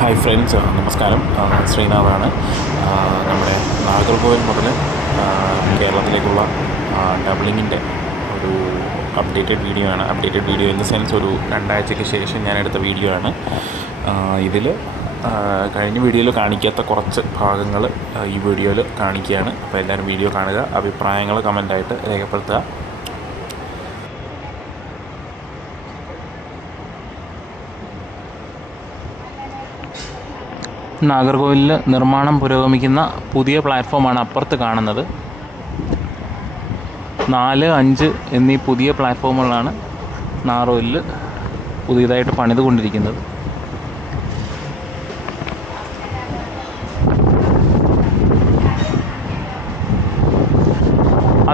Hi friends, നമസ്കാരം. ശ്രീനാഥാണ്. നമ്മുടെ നാഗർകോവിൽ മുതൽ കേരളത്തിലേക്കുള്ള ഡബ്ലിങ്ങിൻ്റെ ഒരു updated video in the sense ഒരു 2 ആഴ്ചയ്ക്ക് ശേഷം ഞാൻ എടുത്ത വീഡിയോ ആണ്. ഇതിൽ കഴിഞ്ഞ വീഡിയോയിൽ കാണിക്കാത്ത കുറച്ച് ഭാഗങ്ങൾ ഈ വീഡിയോയിൽ കാണിക്കുകയാണ്. അപ്പോൾ എല്ലാവരും വീഡിയോ കാണുക, അഭിപ്രായങ്ങൾ കമൻ്റായിട്ട് രേഖപ്പെടുത്തുക. നാഗർകോവിലിൽ നിർമ്മാണം പുരോഗമിക്കുന്ന പുതിയ പ്ലാറ്റ്ഫോമാണ് അപ്പുറത്ത് കാണുന്നത്. 4, 5 എന്നീ പുതിയ പ്ലാറ്റ്ഫോമുകളാണ് നാഗർകോവിലിൽ പുതിയതായിട്ട് പണിതുകൊണ്ടിരിക്കുന്നത്.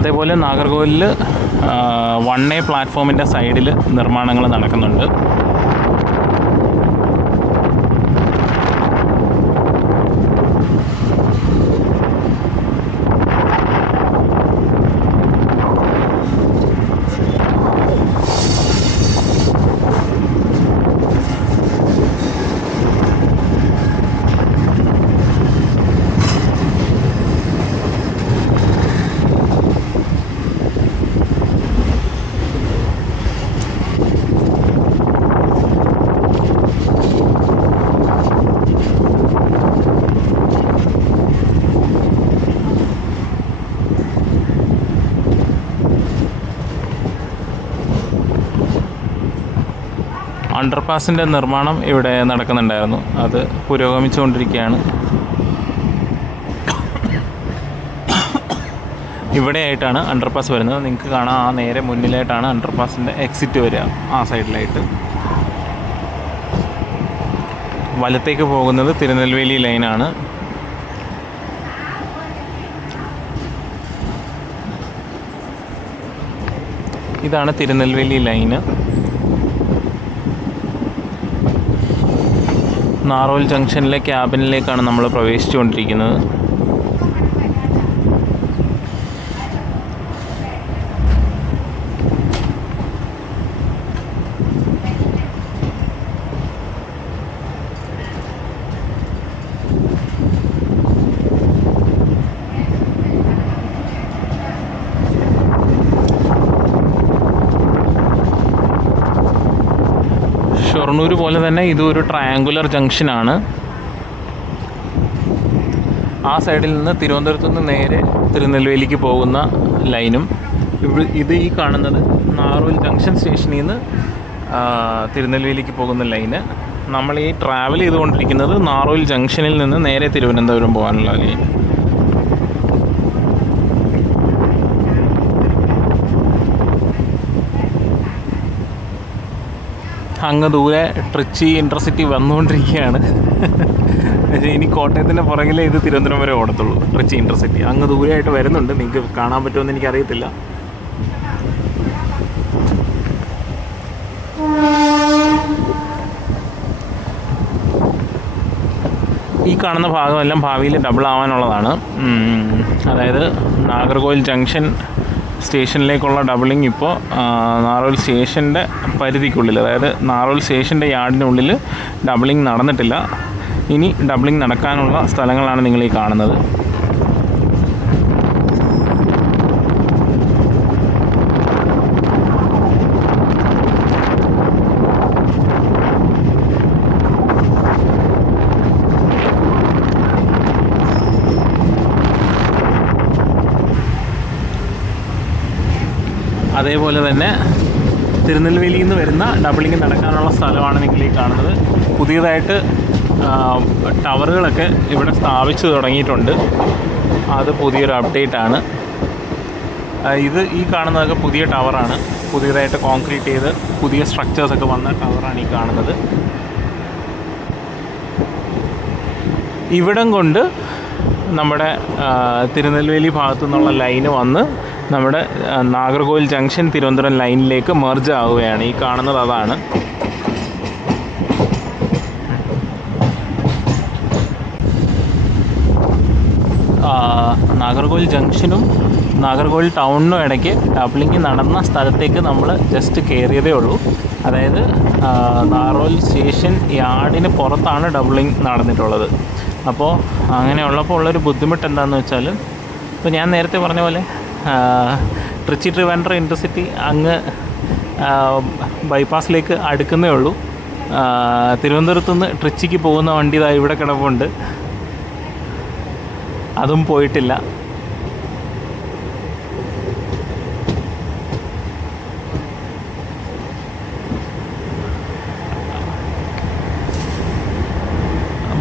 അതേപോലെ നാഗർകോവിലിൽ 1A പ്ലാറ്റ്ഫോമിൻ്റെ സൈഡിൽ നിർമ്മാണങ്ങൾ നടക്കുന്നുണ്ട്. അണ്ടർപാസിൻ്റെ നിർമ്മാണം ഇവിടെ നടക്കുന്നുണ്ടായിരുന്നു. അത് പുരോഗമിച്ചുകൊണ്ടിരിക്കുകയാണ്. ഇവിടെയായിട്ടാണ് അണ്ടർപാസ് വരുന്നത്. നിങ്ങൾക്ക് കാണാം, ആ നേരെ മുന്നിലായിട്ടാണ് അണ്ടർപാസിൻ്റെ എക്സിറ്റ് വരിക. ആ സൈഡിലായിട്ട് വലത്തേക്ക് പോകുന്നത് തിരുനെൽവേലി ലൈനാണ്. ഇതാണ് തിരുനെൽവേലി ലൈന്. നാഗർകോവിൽ ജംഗ്ഷനിലെ ക്യാബിനിലേക്കാണ് നമ്മൾ പ്രവേശിച്ചുകൊണ്ടിരിക്കുന്നത്. ഷൊർണൂർ പോലെ തന്നെ ഇതൊരു ട്രയാങ്കുലർ ജംഗ്ഷനാണ്. ആ സൈഡിൽ നിന്ന് തിരുവനന്തപുരത്തു നിന്ന് നേരെ തിരുനെൽവേലിക്ക് പോകുന്ന ലൈനും, ഇത് ഈ കാണുന്നത് നാഗർകോവിൽ ജംഗ്ഷൻ സ്റ്റേഷനിൽ നിന്ന് തിരുനെൽവേലിക്ക് പോകുന്ന ലൈന്. നമ്മൾ ഈ ട്രാവൽ ചെയ്തുകൊണ്ടിരിക്കുന്നത് നാഗർകോവിൽ ജംഗ്ഷനിൽ നിന്ന് നേരെ തിരുവനന്തപുരം പോകാനുള്ള ലൈൻ. അങ്ങ് ദൂരെ ട്രിച്ചി ഇൻ്റർസിറ്റി വന്നുകൊണ്ടിരിക്കുകയാണ്. പക്ഷേ ഇനി കോട്ടയത്തിൻ്റെ പുറകിലേ ഇത് തിരുവനന്തപുരം വരെ ഓടത്തുള്ളൂ. ട്രിച്ചി ഇൻ്റർസിറ്റി അങ്ങ് ദൂരെയായിട്ട് വരുന്നുണ്ട്. നിങ്ങൾക്ക് കാണാൻ പറ്റുമെന്ന് എനിക്കറിയത്തില്ല. ഈ കാണുന്ന ഭാഗമെല്ലാം ഭാവിയിൽ ഡബിൾ ആവാനുള്ളതാണ്. അതായത് നാഗർകോവിൽ ജംഗ്ഷൻ സ്റ്റേഷനിലേക്കുള്ള ഡബിളിംഗ് ഇപ്പോൾ നാഗർകോവിൽ സ്റ്റേഷൻ്റെ പരിധിക്കുള്ളിൽ, അതായത് നാഗർകോവിൽ സ്റ്റേഷൻ്റെ യാർഡിനുള്ളിൽ ഡബിളിംഗ് നടന്നിട്ടില്ല. ഇനി ഡബിളിംഗ് നടക്കാനുള്ള സ്ഥലങ്ങളാണ് നിങ്ങളീ കാണുന്നത്. അതേപോലെ തന്നെ തിരുനെൽവേലിയിൽ നിന്ന് വരുന്ന ഡബിളിംഗ് നടക്കാനുള്ള സ്ഥലമാണ് നിങ്ങളീ കാണുന്നത്. പുതിയതായിട്ട് ടവറുകളൊക്കെ ഇവിടെ സ്ഥാപിച്ചു തുടങ്ങിയിട്ടുണ്ട്. അത് പുതിയൊരു അപ്ഡേറ്റാണ്. ഇത് ഈ കാണുന്നതൊക്കെ പുതിയ ടവറാണ്. പുതിയതായിട്ട് കോൺക്രീറ്റ് ചെയ്ത് പുതിയ സ്ട്രക്ചേഴ്സൊക്കെ വന്ന ടവറാണ് ഈ കാണുന്നത്. ഇവിടം കൊണ്ട് നമ്മുടെ തിരുനെൽവേലി ഭാഗത്തു നിന്നുള്ള ലൈന് വന്ന് നമ്മുടെ നാഗർകോവിൽ ജംഗ്ഷൻ തിരുവനന്തപുരം ലൈനിലേക്ക് മെർജ് ആവുകയാണ്. ഈ കാണുന്നത് അതാണ്. നാഗർകോവിൽ നാഗർകോവിൽ ജംഗ്ഷനും നാഗർകോവിൽ ടൗണിനും ഇടയ്ക്ക് ഡബ്ലിങ് നടന്ന സ്ഥലത്തേക്ക് നമ്മൾ ജസ്റ്റ് കയറിയതേ ഉള്ളൂ. അതായത് നാഗർകോവിൽ സ്റ്റേഷൻ യാർഡിന് പുറത്താണ് ഡബ്ലിങ് നടന്നിട്ടുള്ളത്. അപ്പോൾ അങ്ങനെയുള്ളപ്പോൾ ഉള്ളൊരു ബുദ്ധിമുട്ട് എന്താണെന്ന് വെച്ചാൽ, ഇപ്പോൾ ഞാൻ നേരത്തെ പറഞ്ഞ പോലെ ട്രിച്ചി ട്രിവാൻഡ്രം ഇൻ്റർസിറ്റി അങ്ങ് ബൈപ്പാസിലേക്ക് അടുക്കുന്നേ ഉള്ളൂ. തിരുവനന്തപുരത്ത് നിന്ന് ട്രിച്ചിക്ക് പോകുന്ന വണ്ടി ഇതാ ഇവിടെ കിടപ്പുണ്ട്, അതും പോയിട്ടില്ല.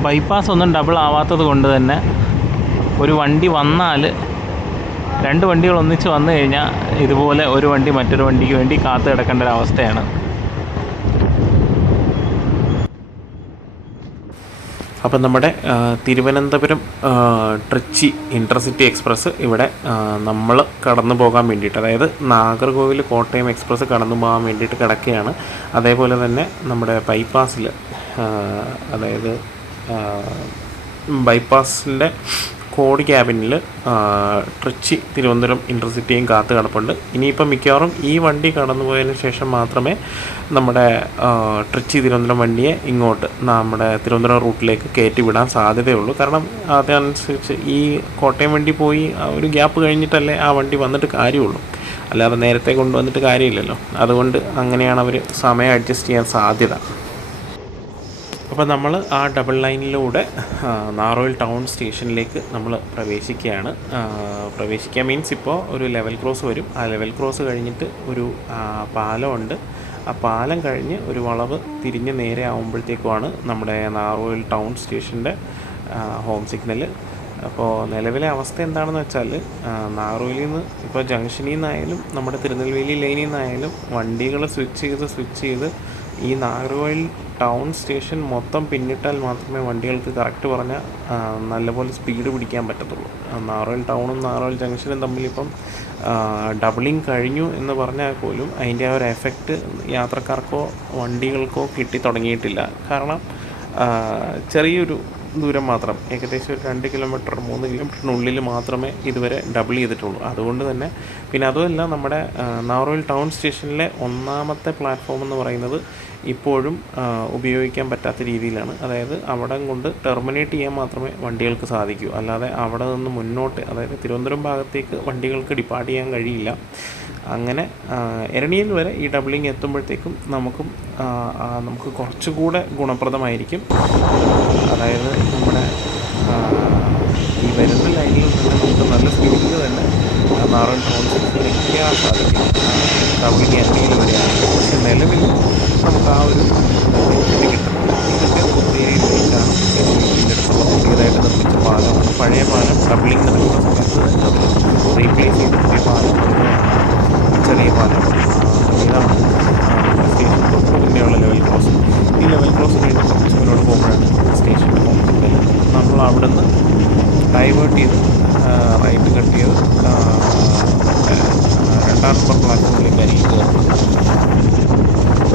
ബൈപ്പാസ് ഒന്നും ഡബിൾ ആവാത്തത് കൊണ്ട് തന്നെ ഒരു വണ്ടി വന്നാൽ, രണ്ട് വണ്ടികൾ ഒന്നിച്ച് വന്നു കഴിഞ്ഞാൽ ഇതുപോലെ ഒരു വണ്ടി മറ്റൊരു വണ്ടിക്ക് വേണ്ടി കാത്തു കിടക്കേണ്ട ഒരവസ്ഥയാണ്. അപ്പം നമ്മുടെ തിരുവനന്തപുരം ട്രിച്ചി ഇൻ്റർസിറ്റി എക്സ്പ്രസ് ഇവിടെ നമ്മൾ കടന്നു പോകാൻ വേണ്ടിയിട്ട്, അതായത് നാഗർകോവിൽ കോട്ടയം എക്സ്പ്രസ് കടന്നു പോകാൻ വേണ്ടിയിട്ട് കിടക്കുകയാണ്. അതേപോലെ തന്നെ നമ്മുടെ ബൈപ്പാസിൽ, അതായത് ബൈപ്പാസിൻ്റെ കോഡ് ക്യാബിനിൽ ട്രിച്ചി തിരുവനന്തപുരം ഇൻ്റർസിറ്റിയും കാത്ത് കിടപ്പുണ്ട്. ഇനിയിപ്പം മിക്കവാറും ഈ വണ്ടി കടന്നു പോയതിന് ശേഷം മാത്രമേ നമ്മുടെ ട്രിച്ചി തിരുവനന്തപുരം വണ്ടിയെ ഇങ്ങോട്ട് നമ്മുടെ തിരുവനന്തപുരം റൂട്ടിലേക്ക് കയറ്റി വിടാൻ സാധ്യതയുള്ളൂ. കാരണം അതനുസരിച്ച് ഈ കോട്ടയം വണ്ടി പോയി ഒരു ഗ്യാപ്പ് കഴിഞ്ഞിട്ടല്ലേ ആ വണ്ടി വന്നിട്ട് കാര്യമുള്ളൂ, അല്ലാതെ നേരത്തെ കൊണ്ടുവന്നിട്ട് കാര്യമില്ലല്ലോ. അതുകൊണ്ട് അങ്ങനെയാണ് അവർ സമയം അഡ്ജസ്റ്റ് ചെയ്യാൻ സാധ്യത. അപ്പോൾ നമ്മൾ ആ ഡബിൾ ലൈനിലൂടെ നാഗർകോവിൽ ടൗൺ സ്റ്റേഷനിലേക്ക് നമ്മൾ പ്രവേശിക്കുകയാണ്. പ്രവേശിക്കുക മീൻസ് ഇപ്പോൾ ഒരു ലെവൽ ക്രോസ് വരും. ആ ലെവൽ ക്രോസ് കഴിഞ്ഞിട്ട് ഒരു പാലമുണ്ട്. ആ പാലം കഴിഞ്ഞ് ഒരു വളവ് തിരിഞ്ഞ് നേരെ ആകുമ്പോഴത്തേക്കുമാണ് നമ്മുടെ നാഗർകോവിൽ ടൗൺ സ്റ്റേഷൻ്റെ ഹോം സിഗ്നൽ. അപ്പോൾ നിലവിലെ അവസ്ഥ എന്താണെന്ന് വെച്ചാൽ, നാഗർകോവിലിൽ നിന്ന് ഇപ്പോൾ ജംഗ്ഷനിൽ നിന്നായാലും നമ്മുടെ തിരുനെൽവേലി ലൈനിൽ നിന്നായാലും വണ്ടികൾ സ്വിച്ച് ചെയ്ത് ഈ നാഗർകോവിൽ ടൗൺ സ്റ്റേഷൻ മൊത്തം പിന്നിട്ടാൽ മാത്രമേ വണ്ടികൾക്ക് കറക്റ്റ് പറഞ്ഞാൽ നല്ലപോലെ സ്പീഡ് പിടിക്കാൻ പറ്റത്തുള്ളൂ. നാഗർകോവിൽ ടൗണും നാഗർകോവിൽ ജംഗ്ഷനും തമ്മിലിപ്പം ഡബിളിങ് കഴിഞ്ഞു എന്ന് പറഞ്ഞാൽ പോലും അതിൻ്റെ ആ ഒരു എഫക്റ്റ് യാത്രക്കാർക്കോ വണ്ടികൾക്കോ കിട്ടി തുടങ്ങിയിട്ടില്ല. കാരണം ചെറിയൊരു ദൂരം മാത്രം, ഏകദേശം ഒരു 2 കിലോമീറ്റർ 3 കിലോമീറ്ററിനുള്ളിൽ മാത്രമേ ഇതുവരെ ഡബിൾ ചെയ്തിട്ടുള്ളൂ. അതുകൊണ്ട് തന്നെ പിന്നെ അതുമല്ല, നമ്മുടെ നാഗർകോവിൽ ടൗൺ സ്റ്റേഷനിലെ 1ാമത്തെ പ്ലാറ്റ്ഫോം എന്ന് പറയുന്നത് ഇപ്പോഴും ഉപയോഗിക്കാൻ പറ്റാത്ത രീതിയിലാണ്. അതായത് അവിടെ കൊണ്ട് ടെർമിനേറ്റ് ചെയ്യാൻ മാത്രമേ വണ്ടികൾക്ക് സാധിക്കൂ, അല്ലാതെ അവിടെ നിന്ന് മുന്നോട്ട്, അതായത് തിരുവനന്തപുരം ഭാഗത്തേക്ക് വണ്ടികൾക്ക് ഡിപ്പാർട്ട് ചെയ്യാൻ കഴിയില്ല. അങ്ങനെ എരണിയിൽ വരെ ഈ ഡബിളിങ് എത്തുമ്പോഴത്തേക്കും നമുക്ക് കുറച്ചുകൂടെ ഗുണപ്രദമായിരിക്കും. അതായത് നമ്മുടെ ഈ വരുന്ന ലൈനിൽ തന്നെ നമുക്ക് നല്ല സ്പീഡിൽ തന്നെ നാഗർകോവിൽ ടൗൺ സ്റ്റേഷനിൽ എത്തിക്കാൻ സാധിക്കും ഡബിളിങ് എരണിയിൽ വരെയാണ്. പക്ഷേ നിലവിൽ നമുക്ക് ആ ഒരു ബെനിഫിറ്റ് കിട്ടുന്നത് ഇതൊക്കെ ഒത്തിരിയിലേക്കാണ്. ഇതിൻ്റെ അടുത്തുള്ള പുതിയതായിട്ട് നിർമ്മിച്ച പാലമാണ്. പഴയ പാലം ഡബിളിങ് നടക്കുന്ന സമയത്ത് അത് റീപ്ലേസ് ചെയ്ത് പുതിയ പാലം ചെറിയ പാലം. ഇതാണ് സ്റ്റേഷൻ തൊട്ട് പിന്നെയുള്ള ലെവൽ ക്രോസ്. ഈ ലെവൽ ക്രോസ് കഴിഞ്ഞ് കുറച്ച് മുന്നോട്ട് പോകുമ്പോഴാണ് സ്റ്റേഷൻ്റെ പോകുന്നത്. നമ്മൾ അവിടെ നിന്ന് ഡൈവേർട്ട് ചെയ്ത് റൈറ്റ് കട്ട് ചെയ്ത് 2ാം നമ്പർ പ്ലാറ്റ്ഫോമിലേക്കായിരിക്കും കയറുന്നത്.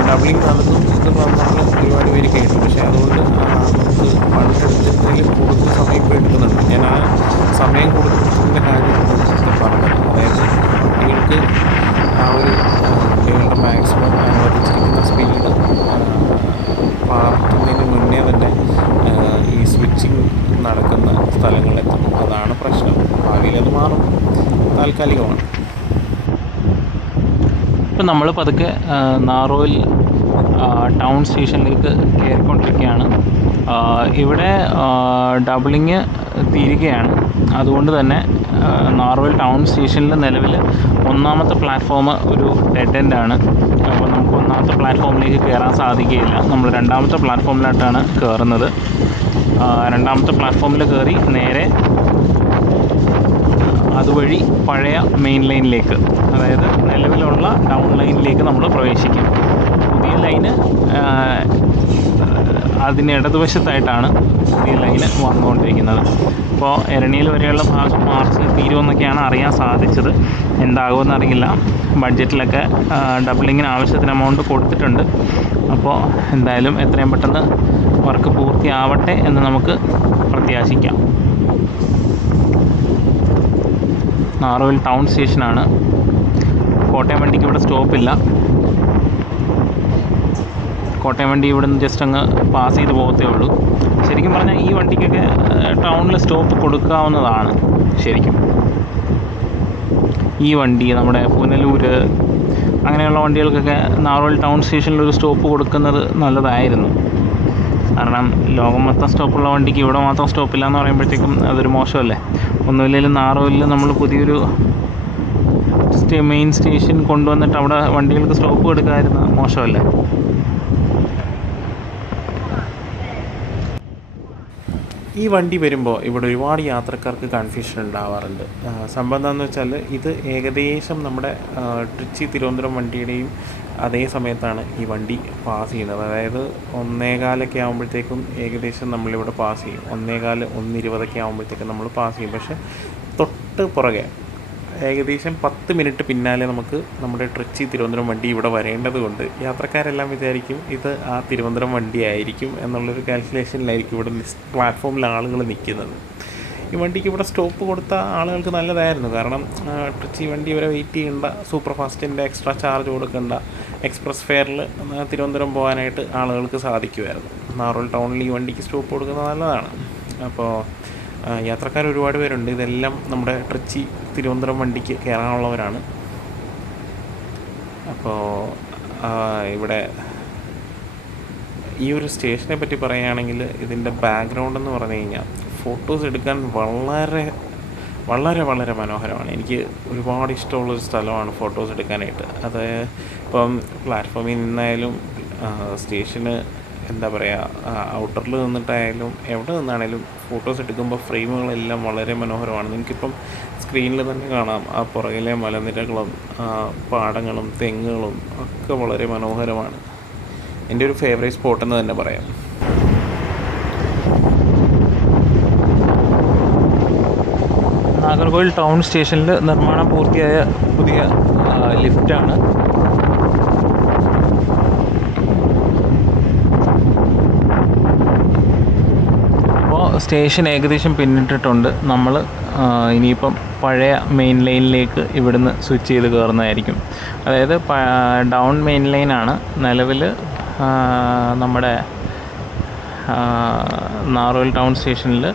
ഡബിളിങ് നടന്നു എന്ന് നമ്മൾ ഒരുപാട് പേര് കേട്ടു. പക്ഷേ അതുകൊണ്ട് നമുക്ക് പണ്ടെടുത്തതിൽ കൂടുതൽ സമയം ഇപ്പോൾ എടുക്കുന്നുണ്ട്. ഞാൻ ആ സമയം കൊടുക്കുന്നതിൻ്റെ കാര്യമാണ് പറഞ്ഞത്. അതായത് വണ്ടികൾക്ക് ആ ഒരു വണ്ടികളുടെ മാക്സിമം അനുവദിച്ചിരിക്കുന്ന സ്പീഡ് മാറ്റുന്നതിന് മുന്നേ തന്നെ ഈ സ്വിച്ചിങ് നടക്കുന്ന സ്ഥലങ്ങളിലെത്തും. അതാണ് പ്രശ്നം. ഭാവിയിൽ അത് മാറും, താൽക്കാലികമാണ്. ഇപ്പം നമ്മൾ പതുക്കെ നാഗർകോവിൽ ടൗൺ സ്റ്റേഷനിലേക്ക് കയറിക്കൊണ്ടിരിക്കുകയാണ്. ഇവിടെ ഡബിളിങ് തീരുകയാണ്. അതുകൊണ്ട് തന്നെ നാഗർകോവിൽ ടൗൺ സ്റ്റേഷനിൽ നിലവിൽ 1ാമത്തെ പ്ലാറ്റ്ഫോം ഒരു ഡെഡ് എൻഡാണ്. അപ്പോൾ നമുക്ക് 1ാമത്തെ പ്ലാറ്റ്ഫോമിലേക്ക് കയറാൻ സാധിക്കുകയില്ല. നമ്മൾ 2ാമത്തെ പ്ലാറ്റ്ഫോമിലായിട്ടാണ് കയറുന്നത്. 2ാമത്തെ പ്ലാറ്റ്ഫോമിൽ കയറി നേരെ അതുവഴി പഴയ മെയിൻ ലൈനിലേക്ക്, അതായത് നിലവിലുള്ള ടൗൺ ലൈനിലേക്ക് നമ്മൾ പ്രവേശിക്കും. പുതിയ ലൈന് അതിന് ഇടതുവശത്തായിട്ടാണ് പുതിയ ലൈന് വന്നുകൊണ്ടിരിക്കുന്നത്. ഇപ്പോൾ എരണിയിൽ വരെയുള്ള ഭാഗം മാർച്ച് തീരുമെന്നൊക്കെയാണ് അറിയാൻ സാധിച്ചത്. എന്താകുമെന്ന് അറിയില്ല. ബഡ്ജറ്റിലൊക്കെ ഡബിളിങ്ങിന് ആവശ്യത്തിന് എമൗണ്ട് കൊടുത്തിട്ടുണ്ട്. അപ്പോൾ എന്തായാലും എത്രയും പെട്ടെന്ന് വർക്ക് പൂർത്തിയാവട്ടെ എന്ന് നമുക്ക് പ്രത്യാശിക്കാം. നാഗർകോവിൽ ടൗൺ സ്റ്റേഷനാണ്. കോട്ടയം വണ്ടിക്ക് ഇവിടെ സ്റ്റോപ്പില്ല. കോട്ടയം വണ്ടി ഇവിടെ നിന്ന് ജസ്റ്റ് അങ്ങ് പാസ് ചെയ്ത് പോകത്തേ ഉള്ളൂ. ശരിക്കും പറഞ്ഞാൽ ഈ വണ്ടിക്കൊക്കെ ടൗണിൽ സ്റ്റോപ്പ് കൊടുക്കാവുന്നതാണ്. ശരിക്കും ഈ വണ്ടി നമ്മുടെ പുനലൂർ അങ്ങനെയുള്ള വണ്ടികൾക്കൊക്കെ നാഗർകോവിൽ ടൗൺ സ്റ്റേഷനിലൊരു സ്റ്റോപ്പ് കൊടുക്കുന്നത് നല്ലതായിരുന്നു. കാരണം ലോകം മൊത്തം സ്റ്റോപ്പുള്ള വണ്ടിക്ക് ഇവിടെ മാത്രം സ്റ്റോപ്പില്ല എന്ന് പറയുമ്പോഴത്തേക്കും അതൊരു മോശമല്ലേ. ഒന്നുമില്ലെങ്കിലും നാഗർകോവിലിൽ നമ്മൾ പുതിയൊരു മെയിൻ സ്റ്റേഷൻ കൊണ്ടുവന്നിട്ട് അവിടെ വണ്ടികൾക്ക് സ്റ്റോപ്പ് കൊടുക്കാതിരുന്ന മോശമല്ലേ. ഈ വണ്ടി വരുമ്പോൾ ഇവിടെ ഒരുപാട് യാത്രക്കാർക്ക് കൺഫ്യൂഷൻ ഉണ്ടാവാറുണ്ട്. സംഭവം എന്താണെന്ന് വെച്ചാൽ ഇത് ഏകദേശം നമ്മുടെ ട്രിച്ചി തിരുവനന്തപുരം വണ്ടിയുടെയും അതേ സമയത്താണ് ഈ വണ്ടി പാസ് ചെയ്യുന്നത്. അതായത് 1:15 ആകുമ്പോഴത്തേക്കും ഏകദേശം നമ്മളിവിടെ പാസ് ചെയ്യും. 1:15, 1:20 ആകുമ്പോഴത്തേക്കും നമ്മൾ പാസ് ചെയ്യും. പക്ഷേ തൊട്ട് പുറകെ ഏകദേശം 10 മിനിറ്റ് പിന്നാലെ നമുക്ക് നമ്മുടെ ട്രിച്ചി തിരുവനന്തപുരം വണ്ടി ഇവിടെ വരേണ്ടത് കൊണ്ട് യാത്രക്കാരെല്ലാം വിചാരിക്കും ഇത് ആ തിരുവനന്തപുരം വണ്ടി ആയിരിക്കും എന്നുള്ളൊരു കാൽക്കുലേഷനിലായിരിക്കും ഇവിടെ പ്ലാറ്റ്ഫോമിൽ ആളുകൾ നിൽക്കുന്നത്. ഈ വണ്ടിക്ക് ഇവിടെ സ്റ്റോപ്പ് കൊടുത്ത ആളുകൾക്ക് നല്ലതായിരുന്നു. കാരണം ട്രിച്ചി വണ്ടി വരെ വെയിറ്റ് ചെയ്യേണ്ട, സൂപ്പർ ഫാസ്റ്റിൻ്റെ എക്സ്ട്രാ ചാർജ് കൊടുക്കേണ്ട, എക്സ്പ്രസ് ഫെയറിൽ തിരുവനന്തപുരം പോകാനായിട്ട് ആളുകൾക്ക് സാധിക്കുമായിരുന്നു. നാഗർകോവിൽ ടൗണിൽ ഈ വണ്ടിക്ക് സ്റ്റോപ്പ് കൊടുക്കുന്നത് നല്ലതാണ്. അപ്പോൾ യാത്രക്കാർ ഒരുപാട് പേരുണ്ട്. ഇതെല്ലാം നമ്മുടെ ട്രിച്ചി തിരുവനന്തപുരം വണ്ടിക്ക് കയറാനുള്ളവരാണ്. അപ്പോൾ ഇവിടെ ഈ ഒരു സ്റ്റേഷനെ പറ്റി പറയുകയാണെങ്കിൽ ഇതിൻ്റെ ബാക്ക്ഗ്രൗണ്ട് എന്ന് പറഞ്ഞു കഴിഞ്ഞാൽ ഫോട്ടോസ് എടുക്കാൻ വളരെ വളരെ വളരെ മനോഹരമാണ്. എനിക്ക് ഒരുപാട് ഇഷ്ടമുള്ളൊരു സ്ഥലമാണ് ഫോട്ടോസ് എടുക്കാനായിട്ട്. അത് ഇപ്പം പ്ലാറ്റ്ഫോമിൽ നിന്നായാലും സ്റ്റേഷന് എന്താ പറയുക ഔട്ടറിൽ നിന്നിട്ടായാലും എവിടെ നിന്നാണേലും ഫോട്ടോസ് എടുക്കുമ്പോൾ ഫ്രെയിമുകളെല്ലാം വളരെ മനോഹരമാണ്. നിങ്ങൾക്കിപ്പം സ്ക്രീനിൽ തന്നെ കാണാം ആ പുറകിലെ മലനിരകളും പാടങ്ങളും തെങ്ങുകളും ഒക്കെ വളരെ മനോഹരമാണ്. എൻ്റെ ഒരു ഫേവറേറ്റ് സ്പോട്ട് എന്ന് തന്നെ പറയാം. നാഗർകോവിൽ ടൗൺ സ്റ്റേഷനിൽ നിർമ്മാണം പൂർത്തിയായ പുതിയ ലിഫ്റ്റാണ്. അപ്പോൾ സ്റ്റേഷൻ ഏകദേശം പിന്നിട്ടിട്ടുണ്ട്. നമ്മൾ ഇനിയിപ്പം പഴയ മെയിൻ ലൈനിലേക്ക് ഇവിടുന്ന് സ്വിച്ച് ചെയ്ത് കയറുന്നതായിരിക്കും. അതായത് ഡൗൺ മെയിൻ ലൈനാണ് നിലവിൽ നമ്മുടെ നാഗർകോവിൽ ടൗൺ സ്റ്റേഷനിൽ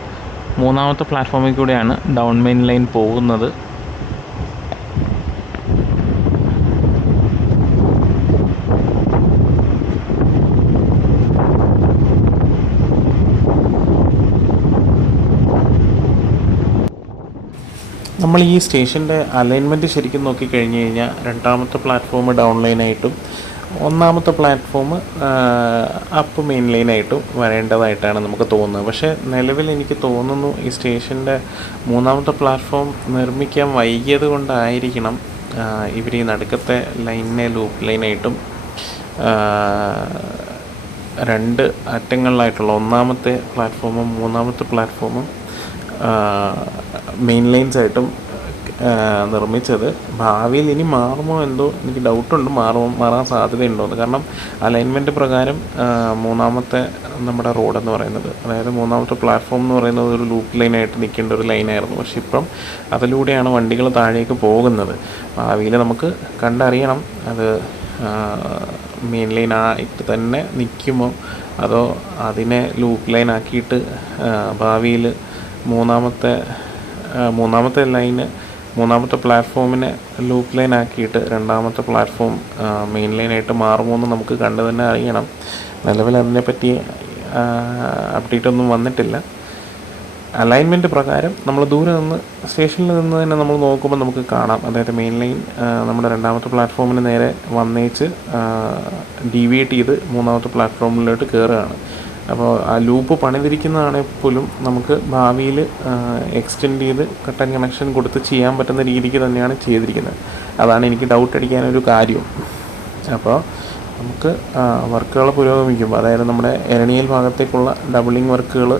3ാമത്തെ പ്ലാറ്റ്ഫോമിൽ കൂടെയാണ് ഡൗൺ മെയിൻ ലൈൻ പോകുന്നത്. നമ്മൾ ഈ സ്റ്റേഷൻ്റെ അലൈൻമെൻറ്റ് ശരിക്കും നോക്കിക്കഴിഞ്ഞ് കഴിഞ്ഞാൽ 2ാമത്തെ പ്ലാറ്റ്ഫോം ഡൗൺ ലൈനായിട്ടും 1ാമത്തെ പ്ലാറ്റ്ഫോം അപ്പ് മെയിൻ ലൈനായിട്ടും വരേണ്ടതായിട്ടാണ് നമുക്ക് തോന്നുന്നത്. പക്ഷേ നിലവിൽ എനിക്ക് തോന്നുന്നു ഈ സ്റ്റേഷൻ്റെ 3ാമത്തെ പ്ലാറ്റ്ഫോം നിർമ്മിക്കാൻ വൈകിയത് കൊണ്ടായിരിക്കണം ഇവർ ഈ നടുക്കത്തെ ലൈനിനെ ലൂപ്പ് ലൈനായിട്ടും 2 അറ്റങ്ങളിലായിട്ടുള്ള 1ാമത്തെ പ്ലാറ്റ്ഫോമും 3ാമത്തെ പ്ലാറ്റ്ഫോമും മെയിൻ ലൈൻസായിട്ടും നിർമ്മിച്ചത്. ഭാവിയിൽ ഇനി മാറുമോ എന്തോ എനിക്ക് ഡൗട്ടുണ്ട്, മാറാൻ സാധ്യതയുണ്ടോയെന്ന്. കാരണം അലൈൻമെൻറ്റ് പ്രകാരം 3ാമത്തെ നമ്മുടെ റോഡെന്ന് പറയുന്നത്, അതായത് 3ാമത്തെ പ്ലാറ്റ്ഫോം എന്ന് പറയുന്നത് ഒരു ലൂപ്പ് ലൈനായിട്ട് നിൽക്കേണ്ട ഒരു ലൈനായിരുന്നു. പക്ഷെ ഇപ്പം അതിലൂടെയാണ് വണ്ടികൾ താഴേക്ക് പോകുന്നത്. ഭാവിയിൽ നമുക്ക് കണ്ടറിയണം അത് മെയിൻ ലൈനായിട്ട് തന്നെ നിൽക്കുമോ അതോ അതിനെ ലൂപ്പ് ലൈനാക്കിയിട്ട് ഭാവിയിൽ മൂന്നാമത്തെ ലൈന് 3ാമത്തെ പ്ലാറ്റ്ഫോമിനെ ലൂപ്പ് ലൈൻ ആക്കിയിട്ട് 2ാമത്തെ പ്ലാറ്റ്ഫോം മെയിൻ ലൈനായിട്ട് മാറുമോ എന്ന് നമുക്ക് കണ്ടു തന്നെ അറിയണം. നിലവിൽ അതിനെപ്പറ്റി അപ്ഡേറ്റ് ഒന്നും വന്നിട്ടില്ല. അലൈൻമെൻറ്റ് പ്രകാരം നമ്മൾ ദൂരെ നിന്ന് സ്റ്റേഷനിൽ നിന്ന് തന്നെ നമ്മൾ നോക്കുമ്പോൾ നമുക്ക് കാണാം, അതായത് മെയിൻ ലൈൻ നമ്മുടെ 2ാമത്തെ പ്ലാറ്റ്ഫോമിന് നേരെ വന്നേച്ച് ഡീവിയേറ്റ് ചെയ്ത് 3ാമത്തെ പ്ലാറ്റ്ഫോമിലോട്ട് കയറുകയാണ്. അപ്പോൾ ആ ലൂപ്പ് പണിതിരിക്കുന്നതാണെങ്കിൽ പോലും നമുക്ക് ഭാവിയിൽ എക്സ്റ്റെൻഡ് ചെയ്ത് കട്ടൻ കണക്ഷൻ കൊടുത്ത് ചെയ്യാൻ പറ്റുന്ന രീതിക്ക് തന്നെയാണ് ചെയ്തിരിക്കുന്നത്. അതാണ് എനിക്ക് ഡൗട്ട് അടിക്കാനൊരു കാര്യം. അപ്പോൾ നമുക്ക് വർക്കുകൾ പുരോഗമിക്കുമ്പോൾ, അതായത് നമ്മുടെ എരണിയൽ ഭാഗത്തേക്കുള്ള ഡബിളിങ് വർക്കുകൾ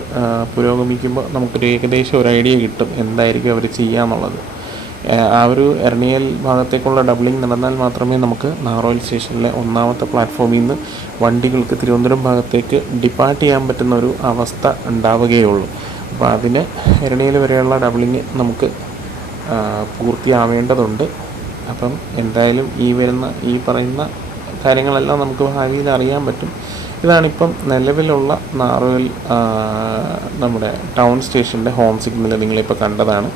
പുരോഗമിക്കുമ്പോൾ നമുക്കൊരു ഏകദേശം ഒരു ഐഡിയ കിട്ടും എന്തായിരിക്കും അവർ ചെയ്യാന്നുള്ളത്. ആ ഒരു എരണിയൽ ഭാഗത്തേക്കുള്ള ഡബിളിങ് നടന്നാൽ മാത്രമേ നമുക്ക് നാഗർകോവിൽ സ്റ്റേഷനിലെ 1ാമത്തെ പ്ലാറ്റ്ഫോമിൽ നിന്ന് വണ്ടികൾക്ക് തിരുവനന്തപുരം ഭാഗത്തേക്ക് ഡിപ്പാർട്ട് ചെയ്യാൻ പറ്റുന്ന ഒരു അവസ്ഥ ഉണ്ടാവുകയുള്ളൂ. അപ്പോൾ അതിന് എരണിയൽ വരെയുള്ള ഡബിളിങ് നമുക്ക് പൂർത്തിയാവേണ്ടതുണ്ട്. അപ്പം എന്തായാലും ഈ പറയുന്ന കാര്യങ്ങളെല്ലാം നമുക്ക് ഭാവിയിൽ അറിയാൻ പറ്റും. ഇതാണിപ്പം നിലവിലുള്ള നാറുകൽ നമ്മുടെ ടൗൺ സ്റ്റേഷൻ്റെ ഹോം സിഗ്നൽ നിങ്ങളിപ്പോൾ കണ്ടതാണ്.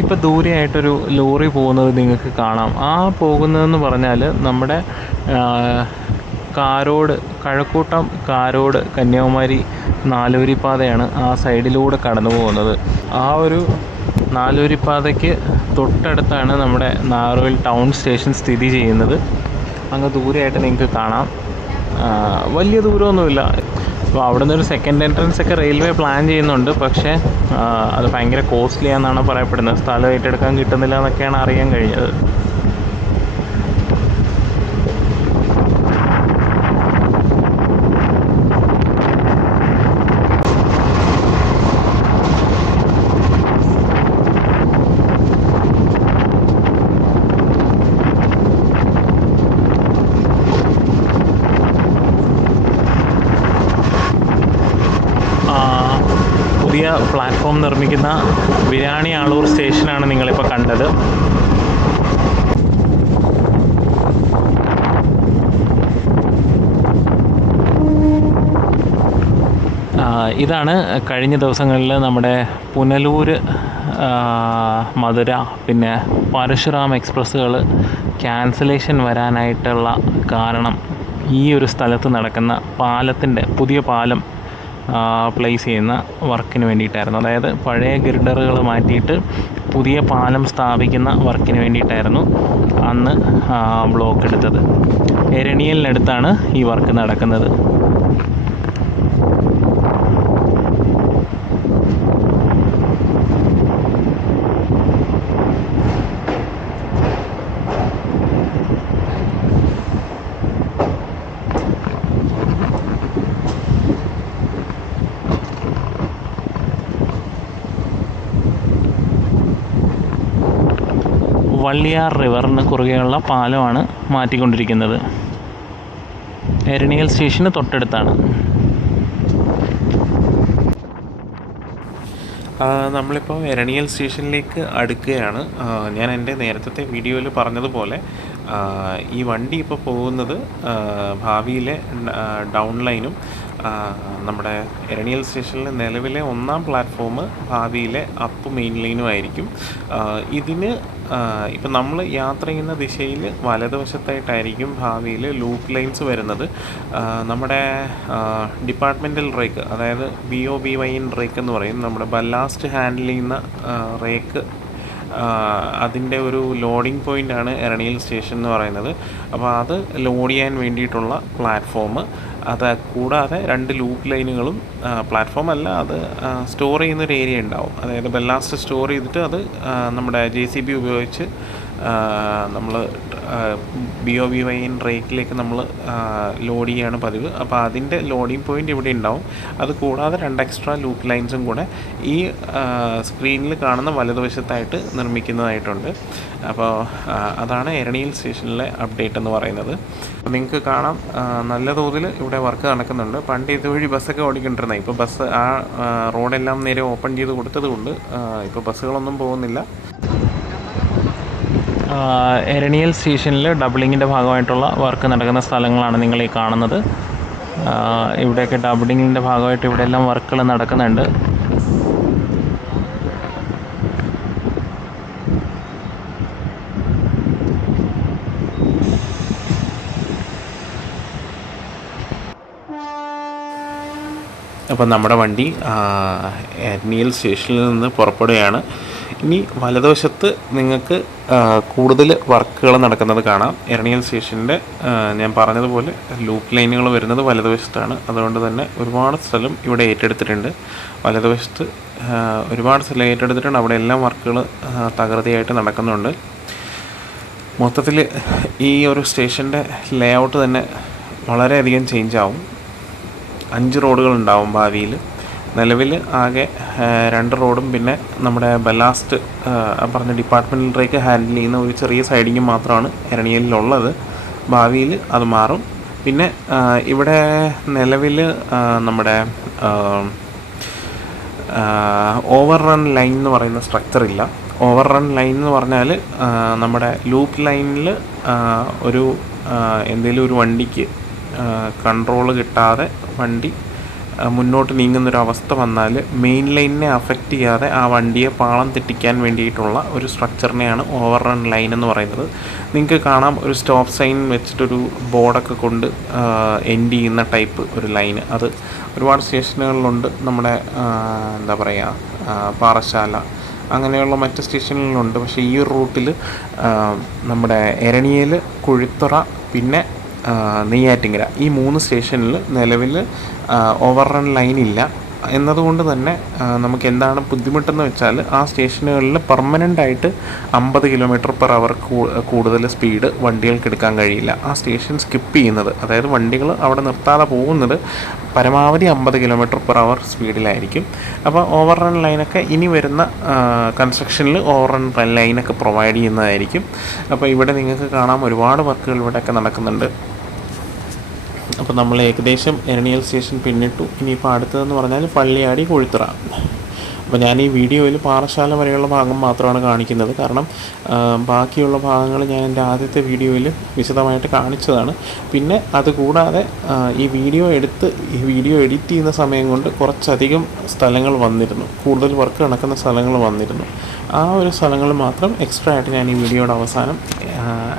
ഇപ്പോൾ ദൂരെയായിട്ടൊരു ലോറി പോകുന്നത് നിങ്ങൾക്ക് കാണാം. ആ പോകുന്നതെന്ന് പറഞ്ഞാൽ നമ്മുടെ കഴക്കൂട്ടം കാരോട് കന്യാകുമാരി നാലുവരിപ്പാതയാണ് ആ സൈഡിലൂടെ കടന്നു പോകുന്നത്. ആ ഒരു നാലുവരിപ്പാതയ്ക്ക് തൊട്ടടുത്താണ് നമ്മുടെ നാറുകൽ ടൗൺ സ്റ്റേഷൻ സ്ഥിതി ചെയ്യുന്നത്. അങ്ങ് ദൂരെയായിട്ട് നിങ്ങൾക്ക് കാണാം. വലിയ ദൂരമൊന്നുമില്ല. അപ്പോൾ അവിടെ നിന്നൊരു സെക്കൻഡ് എൻട്രൻസ് ഒക്കെ റെയിൽവേ പ്ലാൻ ചെയ്യുന്നുണ്ട്. പക്ഷേ അത് ഭയങ്കര കോസ്റ്റ്ലി ആണെന്നാണ് പറയപ്പെടുന്നത്. സ്ഥലം ഏറ്റെടുക്കാൻ കിട്ടുന്നില്ല എന്നൊക്കെയാണ് അറിയാൻ കഴിഞ്ഞത്. പുതിയ പ്ലാറ്റ്ഫോം നിർമ്മിക്കുന്ന വിരാണി ആളൂർ സ്റ്റേഷനാണ് നിങ്ങളിപ്പോൾ കണ്ടത്. ഇതാണ് കഴിഞ്ഞ ദിവസങ്ങളിൽ നമ്മുടെ പുനലൂർ, മധുര, പിന്നെ പരശുറാം എക്സ്പ്രസ്സുകൾ ക്യാൻസലേഷൻ വരാനായിട്ടുള്ള കാരണം ഈ ഒരു സ്ഥലത്ത് നടക്കുന്ന പുതിയ പാലം പ്ലേസ് ചെയ്യുന്ന വർക്കിന് വേണ്ടിയിട്ടായിരുന്നു. അതായത് പഴയ ഗിർഡറുകൾ മാറ്റിയിട്ട് പുതിയ പാലം സ്ഥാപിക്കുന്ന വർക്കിന് വേണ്ടിയിട്ടായിരുന്നു അന്ന് ബ്ലോക്ക് എടുത്തത്. എരണിയലിനടുത്താണ് ഈ വർക്ക് നടക്കുന്നത്. വള്ളിയാർ റിവറിന് കുറുകെയുള്ള പാലമാണ് മാറ്റിക്കൊണ്ടിരിക്കുന്നത്. എരണിയൽ സ്റ്റേഷന് തൊട്ടടുത്താണ്. നമ്മളിപ്പോൾ എരണിയൽ സ്റ്റേഷനിലേക്ക് അടുക്കുകയാണ്. ഞാൻ എൻ്റെ നേരത്തെ വീഡിയോയിൽ പറഞ്ഞതുപോലെ ഈ വണ്ടി ഇപ്പോൾ പോകുന്നത് ഭാവിയിലെ ഡൗൺ ലൈനും നമ്മുടെ എരണിയൽ സ്റ്റേഷനിൽ നിലവിലെ 1ാം പ്ലാറ്റ്ഫോം ഭാവിയിലെ അപ്പ് മെയിൻ ലൈനും ആയിരിക്കും. ഇതിന് ഇപ്പം നമ്മൾ യാത്ര ചെയ്യുന്ന ദിശയിൽ വലതുവശത്തായിട്ടായിരിക്കും ഭാവിയിൽ ലൂപ്പ് ലൈൻസ് വരുന്നത്. നമ്മുടെ ഡിപ്പാർട്ട്മെൻറ്റൽ റേക്ക്, അതായത് BOBYN റേക്ക് എന്ന് പറയും, നമ്മുടെ ബല്ലാസ്റ്റ് ഹാൻഡിൽ ചെയ്യുന്ന റേക്ക്, അതിൻ്റെ ഒരു ലോഡിംഗ് പോയിൻ്റാണ് എരണിയൽ സ്റ്റേഷൻ എന്ന് പറയുന്നത്. അപ്പോൾ അത് ലോഡ് ചെയ്യാൻ വേണ്ടിയിട്ടുള്ള പ്ലാറ്റ്ഫോം, അത് കൂടാതെ 2 ലൂപ്പ് ലൈനുകളും, പ്ലാറ്റ്ഫോം അല്ല, അത് സ്റ്റോർ ചെയ്യുന്നൊരു ഏരിയ ഉണ്ടാവും. അതായത് ബല്ലാസ്റ്റ് സ്റ്റോർ ചെയ്തിട്ട് അത് നമ്മുടെ JCB ഉപയോഗിച്ച് നമ്മൾ BOBYN റേക്കിലേക്ക് നമ്മൾ ലോഡ് ചെയ്യുകയാണ് പതിവ്. അപ്പോൾ അതിൻ്റെ ലോഡിംഗ് പോയിൻ്റ് ഇവിടെ ഉണ്ടാവും. അത് കൂടാതെ 2 എക്സ്ട്രാ ലൂപ്പ് ലൈൻസും കൂടെ ഈ സ്ക്രീനിൽ കാണുന്ന വലതുവശത്തായിട്ട് നിർമ്മിക്കുന്നതായിട്ടുണ്ട്. അപ്പോൾ അതാണ് എരണിയൽ സ്റ്റേഷനിലെ അപ്ഡേറ്റ് എന്ന് പറയുന്നത്. അപ്പോൾ നിങ്ങൾക്ക് കാണാം നല്ല തോതിൽ ഇവിടെ വർക്ക് നടക്കുന്നുണ്ട്. പണ്ട് ഇതുവഴി ബസ്സൊക്കെ ഓടിക്കൊണ്ടിരുന്നത്, ഇപ്പോൾ ബസ് റോഡെല്ലാം നേരെ ഓപ്പൺ ചെയ്ത് കൊടുത്തത് കൊണ്ട് ഇപ്പോൾ ബസ്സുകളൊന്നും പോകുന്നില്ല. എരണിയൽ സ്റ്റേഷനിൽ ഡബിളിങ്ങിൻ്റെ ഭാഗമായിട്ടുള്ള വർക്ക് നടക്കുന്ന സ്ഥലങ്ങളാണ് നിങ്ങൾ ഈ കാണുന്നത്. ഇവിടെയൊക്കെ ഡബിളിങ്ങിൻ്റെ ഭാഗമായിട്ട് ഇവിടെയെല്ലാം വർക്കുകൾ നടക്കുന്നുണ്ട്. അപ്പോൾ നമ്മുടെ വണ്ടി എരണിയൽ സ്റ്റേഷനിൽ നിന്ന് പുറപ്പെടുകയാണ്. ഇനി വലതുവശത്ത് നിങ്ങൾക്ക് കൂടുതൽ വർക്കുകൾ നടക്കുന്നത് കാണാം. എരണിയൽ സ്റ്റേഷൻ്റെ ഞാൻ പറഞ്ഞതുപോലെ ലൂപ്പ് ലൈനുകൾ വരുന്നത് വലതുവശത്താണ്. അതുകൊണ്ട് തന്നെ ഒരുപാട് സ്ഥലം ഇവിടെ ഏറ്റെടുത്തിട്ടുണ്ട്. വലതുവശത്ത് ഒരുപാട് സ്ഥലം ഏറ്റെടുത്തിട്ടുണ്ട്. അവിടെ എല്ലാം വർക്കുകൾ തകൃതിയായിട്ട് നടക്കുന്നുണ്ട്. മൊത്തത്തിൽ ഈ ഒരു സ്റ്റേഷൻ്റെ ലേ ഔട്ട് തന്നെ വളരെയധികം ചേഞ്ചാവും. 5 റോഡുകളുണ്ടാവും ഭാവിയിൽ. നിലവിൽ ആകെ 2 റോഡും പിന്നെ നമ്മുടെ ബല്ലാസ്റ്റ് പറഞ്ഞ ഡിപ്പാർട്ട്മെൻറ്റൽ റേക്ക് ഹാൻഡിൽ ചെയ്യുന്ന ഒരു ചെറിയ സൈഡിങ്ങും മാത്രമാണ് എരണിയലിലുള്ളത്. ഭാവിയിൽ അത് മാറും. പിന്നെ ഇവിടെ നിലവിൽ നമ്മുടെ ഓവർ റൺ ലൈൻ എന്ന് പറയുന്ന സ്ട്രക്ചർ ഇല്ല. ഓവർ റൺ ലൈൻ എന്ന് പറഞ്ഞാൽ നമ്മുടെ ലൂപ്പ് ലൈനിൽ ഒരു എന്തെങ്കിലും ഒരു വണ്ടിക്ക് കൺട്രോൾ കിട്ടാതെ വണ്ടി മുന്നോട്ട് നീങ്ങുന്നൊരവസ്ഥ വന്നാൽ മെയിൻ ലൈനിനെ അഫക്റ്റ് ചെയ്യാതെ ആ വണ്ടിയെ പാളം തെറ്റിക്കാൻ വേണ്ടിയിട്ടുള്ള ഒരു സ്ട്രക്ചറിനെയാണ് ഓവർ റൺ ലൈൻ എന്ന് പറയുന്നത്. നിങ്ങൾക്ക് കാണാം, ഒരു സ്റ്റോപ്പ് സൈൻ വെച്ചിട്ടൊരു ബോർഡൊക്കെ കൊണ്ട് എൻഡ് ചെയ്യുന്ന ടൈപ്പ് ഒരു ലൈന്. അത് ഒരുപാട് സ്റ്റേഷനുകളിലുണ്ട്. നമ്മുടെ എന്താ പറയുക, പാറശാല അങ്ങനെയുള്ള മറ്റ് സ്റ്റേഷനുകളിലുണ്ട്. പക്ഷേ ഈ ഒരു റൂട്ടിൽ നമ്മുടെ എരണിയൽ, കുഴിത്തുറ, പിന്നെ നെയ്യാറ്റിങ്കര ഈ 3 സ്റ്റേഷനിൽ നിലവിൽ ഓവർ റൺ ലൈൻ ഇല്ല. എന്നതുകൊണ്ട് തന്നെ നമുക്ക് എന്താണ് ബുദ്ധിമുട്ടെന്ന് വെച്ചാൽ ആ സ്റ്റേഷനുകളിൽ പെർമനൻ്റായിട്ട് 50 km/h കൂടുതൽ സ്പീഡ് വണ്ടികൾക്ക് എടുക്കാൻ കഴിയില്ല. ആ സ്റ്റേഷൻ സ്കിപ്പ് ചെയ്യുന്നത്, അതായത് വണ്ടികൾ അവിടെ നിർത്താതെ പോകുന്നത് പരമാവധി 50 km/h സ്പീഡിലായിരിക്കും. അപ്പോൾ ഓവർ റൺ ലൈനൊക്കെ ഇനി വരുന്ന കൺസ്ട്രക്ഷനിൽ ഓവർ റൺ ലൈനൊക്കെ പ്രൊവൈഡ് ചെയ്യുന്നതായിരിക്കും. അപ്പോൾ ഇവിടെ നിങ്ങൾക്ക് കാണാം, ഒരുപാട് വർക്കുകൾ ഇവിടെയൊക്കെ നടക്കുന്നുണ്ട്. അപ്പോൾ നമ്മൾ ഏകദേശം എരണിയൽ സ്റ്റേഷൻ പിന്നിട്ടു. ഇനിയിപ്പോൾ അടുത്തതെന്ന് പറഞ്ഞാൽ പള്ളിയാടി, കുഴിത്തുറ. അപ്പോൾ ഞാൻ ഈ വീഡിയോയിൽ പാറശാല വരെയുള്ള ഭാഗം മാത്രമാണ് കാണിക്കുന്നത്. കാരണം ബാക്കിയുള്ള ഭാഗങ്ങൾ ഞാൻ എൻ്റെ ആദ്യത്തെ വീഡിയോയിൽ വിശദമായിട്ട് കാണിച്ചതാണ്. പിന്നെ അതുകൂടാതെ ഈ വീഡിയോ എഡിറ്റ് ചെയ്യുന്ന സമയം കൊണ്ട് കുറച്ചധികം സ്ഥലങ്ങൾ വന്നിരുന്നു, കൂടുതൽ വർക്ക് നടക്കുന്ന സ്ഥലങ്ങൾ വന്നിരുന്നു. ആ ഒരു സ്ഥലങ്ങൾ മാത്രം എക്സ്ട്രാ ആയിട്ട് ഞാൻ ഈ വീഡിയോയുടെ അവസാനം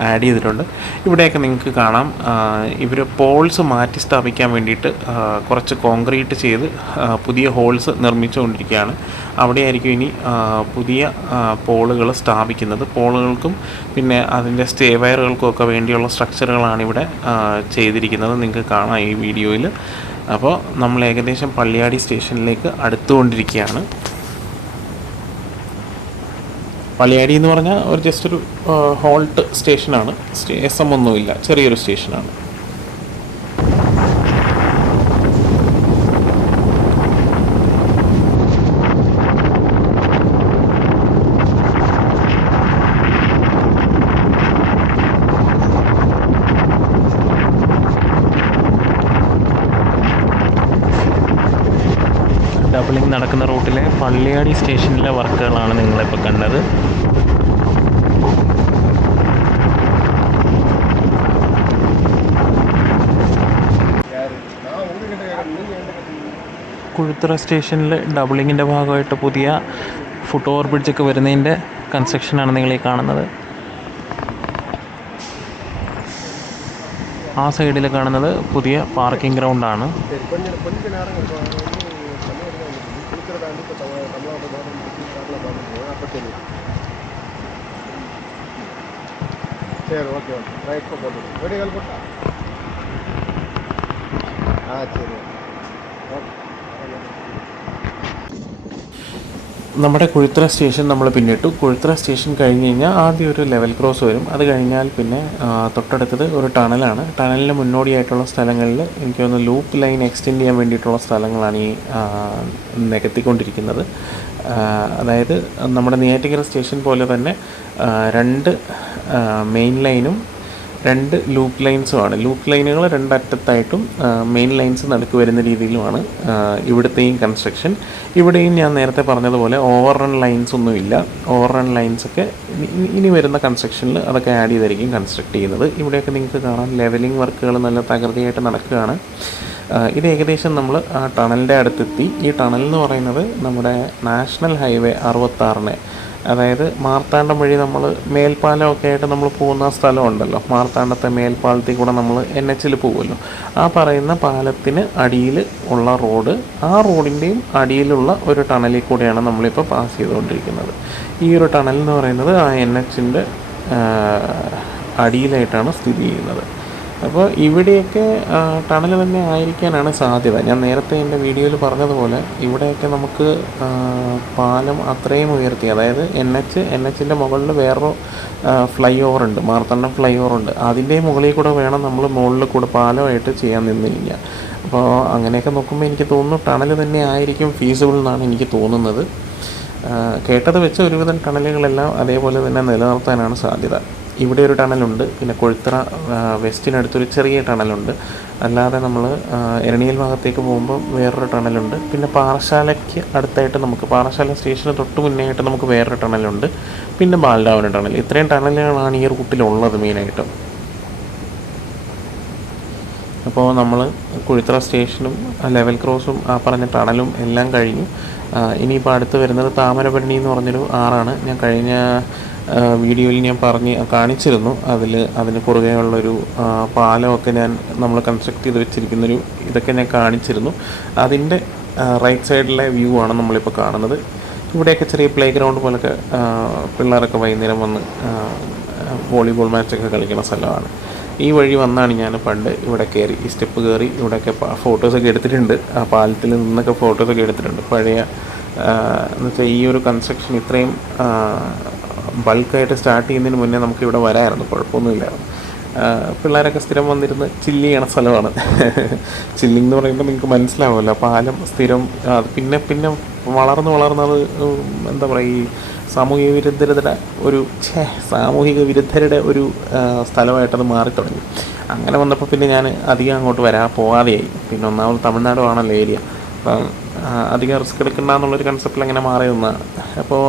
ആഡ് ചെയ്തിട്ടുണ്ട്. ഇവിടെയൊക്കെ നിങ്ങൾക്ക് കാണാം, ഇവർ പോൾസ് മാറ്റി സ്ഥാപിക്കാൻ വേണ്ടിയിട്ട് കുറച്ച് കോൺക്രീറ്റ് ചെയ്ത് പുതിയ ഹോൾസ് നിർമ്മിച്ചുകൊണ്ടിരിക്കുകയാണ്. അവിടെയായിരിക്കും ഇനി പുതിയ പോളുകൾ സ്ഥാപിക്കുന്നത്. പോളുകൾക്കും പിന്നെ അതിൻ്റെ സ്റ്റേ വയറുകൾക്കും ഒക്കെ വേണ്ടിയുള്ള സ്ട്രക്ചറുകളാണ് ഇവിടെ ചെയ്തിരിക്കുന്നത്. നിങ്ങൾക്ക് കാണാം ഈ വീഡിയോയിൽ. അപ്പോൾ നമ്മൾ ഏകദേശം പള്ളിയാടി സ്റ്റേഷനിലേക്ക് അടുത്തുകൊണ്ടിരിക്കുകയാണ്. പള്ളിയാടി എന്ന് പറഞ്ഞാൽ ഒരു ജസ്റ്റ് ഒരു ഹോൾട്ട് സ്റ്റേഷനാണ്. SM ഒന്നുമില്ല, ചെറിയൊരു സ്റ്റേഷനാണ്. ഡബിളിംഗ് നടക്കുന്ന റൂട്ടിലെ പള്ളിയാടി സ്റ്റേഷനിലെ വർക്കുകളാണ് നിങ്ങളിപ്പോൾ കണ്ടത്. കുഴിത്തുറ സ്റ്റേഷനിൽ ഡബിളിങ്ങിൻ്റെ ഭാഗമായിട്ട് പുതിയ ഫുട് ഓവർ ബ്രിഡ്ജൊക്കെ വരുന്നതിൻ്റെ കൺസ്ട്രക്ഷനാണ് നിങ്ങളീ കാണുന്നത്. ആ സൈഡിൽ കാണുന്നത് പുതിയ പാർക്കിംഗ് ഗ്രൗണ്ടാണ്. சரி, ஓகே ஓகே, ரைட் போட்டு வீடியோகள் போட்டா சரி ஓகே. നമ്മുടെ കുഴിത്തുറ സ്റ്റേഷൻ നമ്മൾ പിന്നിട്ടു. കുഴിത്തുറ സ്റ്റേഷൻ കഴിഞ്ഞ് കഴിഞ്ഞാൽ ആദ്യം ഒരു ലെവൽ ക്രോസ് വരും. അത് കഴിഞ്ഞാൽ പിന്നെ തൊട്ടടുത്തത് ഒരു ടണലാണ്. ടണലിന് മുന്നോടിയായിട്ടുള്ള സ്ഥലങ്ങളിൽ എനിക്ക് തോന്നുന്നു ലൂപ്പ് ലൈൻ എക്സ്റ്റെൻഡ് ചെയ്യാൻ വേണ്ടിയിട്ടുള്ള സ്ഥലങ്ങളാണ് ഈ നികത്തിക്കൊണ്ടിരിക്കുന്നത്. അതായത് നമ്മുടെ നെയ്യാറ്റിങ്കര സ്റ്റേഷൻ പോലെ തന്നെ 2 മെയിൻ ലൈനും 2 ലൂപ്പ് ലൈൻസുമാണ്. ലൂപ്പ് ലൈനുകൾ 2 അറ്റത്തായിട്ടും മെയിൻ ലൈൻസ് നടുക്ക് വരുന്ന രീതിയിലുമാണ് ഇവിടുത്തെയും കൺസ്ട്രക്ഷൻ. ഇവിടെയും ഞാൻ നേരത്തെ പറഞ്ഞതുപോലെ ഓവർ റൺ ലൈൻസ് ഒന്നുമില്ല. ഓവർ റൺ ലൈൻസൊക്കെ ഇനി വരുന്ന കൺസ്ട്രക്ഷനിൽ അതൊക്കെ ആഡ് ചെയ്തായിരിക്കും കൺസ്ട്രക്ട് ചെയ്യുന്നത്. ഇവിടെയൊക്കെ നിങ്ങൾക്ക് കാണാം ലെവലിംഗ് വർക്കുകൾ നല്ല തകൃതിയായിട്ട് നടക്കുകയാണ്. ഇത് ഏകദേശം നമ്മൾ ആ ടണലിൻ്റെ അടുത്തെത്തി. ഈ ടണൽ എന്ന് പറയുന്നത് നമ്മുടെ നാഷണൽ ഹൈവേ 66, അതായത് മാർത്താണ്ഡം വഴി നമ്മൾ മേൽപ്പാലമൊക്കെ ആയിട്ട് നമ്മൾ പോകുന്ന സ്ഥലമുണ്ടല്ലോ, മാർത്താണ്ഡത്തെ മേൽപ്പാലത്തിൽ കൂടെ നമ്മൾ NH പോകുമല്ലോ, ആ പറയുന്ന പാലത്തിന് അടിയിൽ ഉള്ള റോഡ്, ആ റോഡിൻ്റെയും അടിയിലുള്ള ഒരു ടണലിൽ കൂടെയാണ് നമ്മളിപ്പോൾ പാസ് ചെയ്തുകൊണ്ടിരിക്കുന്നത്. ഈ ഒരു ടണൽ എന്ന് പറയുന്നത് ആ NHൻ്റെ അടിയിലായിട്ടാണ് സ്ഥിതി ചെയ്യുന്നത്. അപ്പോൾ ഇവിടെയൊക്കെ ടണൽ തന്നെ ആയിരിക്കാനാണ് സാധ്യത. ഞാൻ നേരത്തെ എൻ്റെ വീഡിയോയിൽ പറഞ്ഞതുപോലെ ഇവിടെയൊക്കെ നമുക്ക് പാലം അത്രയും ഉയർത്തി, അതായത് NHൻ്റെ മുകളിൽ വേറൊരു ഫ്ലൈ ഓവർ ഉണ്ട്, മാർത്താണ്ഡം ഫ്ലൈ ഓവർ ഉണ്ട്. അതിൻ്റെ മുകളിൽ കൂടെ വേണം നമ്മൾ മുകളിൽ കൂടെ പാലമായിട്ട് ചെയ്യാൻ നിന്ന് കഴിഞ്ഞാൽ. അപ്പോൾ അങ്ങനെയൊക്കെ നോക്കുമ്പോൾ എനിക്ക് തോന്നുന്നു ടണൽ തന്നെ ആയിരിക്കും ഫീസിബിൾ എന്നാണ് എനിക്ക് തോന്നുന്നത്. കേട്ടത് വെച്ച് ഒരുവിധം ടണലുകളെല്ലാം അതേപോലെ തന്നെ നിലനിർത്താനാണ് സാധ്യത. ഇവിടെ ഒരു ടണലുണ്ട്, പിന്നെ കൊഴുത്തറ വെസ്റ്റിനടുത്തൊരു ചെറിയ ടണലുണ്ട്. അല്ലാതെ നമ്മൾ എരണിയൽ ഭാഗത്തേക്ക് പോകുമ്പോൾ വേറൊരു ടണലുണ്ട്. പിന്നെ പാറശാലയ്ക്ക് അടുത്തായിട്ട് നമുക്ക് പാറശാല സ്റ്റേഷന് തൊട്ട് മുന്നേ ആയിട്ട് നമുക്ക് വേറൊരു ടണലുണ്ട്. പിന്നെ ബാൽഡാവന ടണൽ. ഇത്രയും ടണലുകളാണ് ഈ റൂട്ടിലുള്ളത് മെയിനായിട്ടും. അപ്പോൾ നമ്മൾ കുഴിത്തറ സ്റ്റേഷനും ലെവൽ ക്രോസും ആ പറഞ്ഞ ടണലും എല്ലാം കഴിഞ്ഞു. ഇനിയിപ്പോൾ അടുത്ത് വരുന്നത് താമരപരണി എന്ന് പറഞ്ഞൊരു ആറാണ്. ഞാൻ കഴിഞ്ഞ വീഡിയോയിൽ ഞാൻ കാണിച്ചിരുന്നു. അതിന് കുറുകെയുള്ളൊരു പാലമൊക്കെ നമ്മൾ കൺസ്ട്രക്ട് ചെയ്ത് വെച്ചിരിക്കുന്നൊരു ഇതൊക്കെ ഞാൻ കാണിച്ചിരുന്നു. അതിൻ്റെ റൈറ്റ് സൈഡിലെ വ്യൂ ആണ് നമ്മളിപ്പോൾ കാണുന്നത്. ഇവിടെയൊക്കെ ചെറിയ പ്ലേ ഗ്രൗണ്ട് പോലൊക്കെ പിള്ളേരൊക്കെ വൈകുന്നേരം വന്ന് വോളിബോൾ മാച്ചൊക്കെ കളിക്കുന്ന സ്ഥലമാണ്. ഈ വഴി വന്നാണ് ഞാൻ പണ്ട് ഇവിടെ കയറി, ഈ സ്റ്റെപ്പ് കയറി ഇവിടെയൊക്കെ ഫോട്ടോസൊക്കെ എടുത്തിട്ടുണ്ട്. ആ പാലത്തിൽ നിന്നൊക്കെ ഫോട്ടോസൊക്കെ എടുത്തിട്ടുണ്ട്. പഴയ എന്ന് വെച്ചാൽ ഈ ഒരു കൺസ്ട്രക്ഷൻ ഇത്രയും ബൾക്കായിട്ട് സ്റ്റാർട്ട് ചെയ്യുന്നതിന് മുന്നേ നമുക്ക് ഇവിടെ വരാമായിരുന്നു, കുഴപ്പമൊന്നുമില്ലായിരുന്നു. പിള്ളേരൊക്കെ സ്ഥിരം വന്നിരുന്ന് ചില്ല് ചെയ്യണ സ്ഥലമാണ്. ചില്ലിങ് എന്ന് പറയുമ്പോൾ നിങ്ങൾക്ക് മനസ്സിലാവുമല്ലോ. പാലം സ്ഥിരം പിന്നെ പിന്നെ വളർന്നത് എന്താ പറയുക, ഈ സാമൂഹിക വിരുദ്ധരുടെ ഒരു സ്ഥലമായിട്ടത് മാറിത്തുടങ്ങി. അങ്ങനെ വന്നപ്പോൾ പിന്നെ ഞാൻ അധികം അങ്ങോട്ട് പോകാതെയായി. പിന്നെ ഒന്നാമത് തമിഴ്നാടുമാണല്ലോ ഏരിയ, അപ്പം അധികം റിസ്ക് എടുക്കണ്ട എന്നുള്ളൊരു കൺസെപ്റ്റിൽ അങ്ങനെ മാറി നിന്നതാണ്. അപ്പോൾ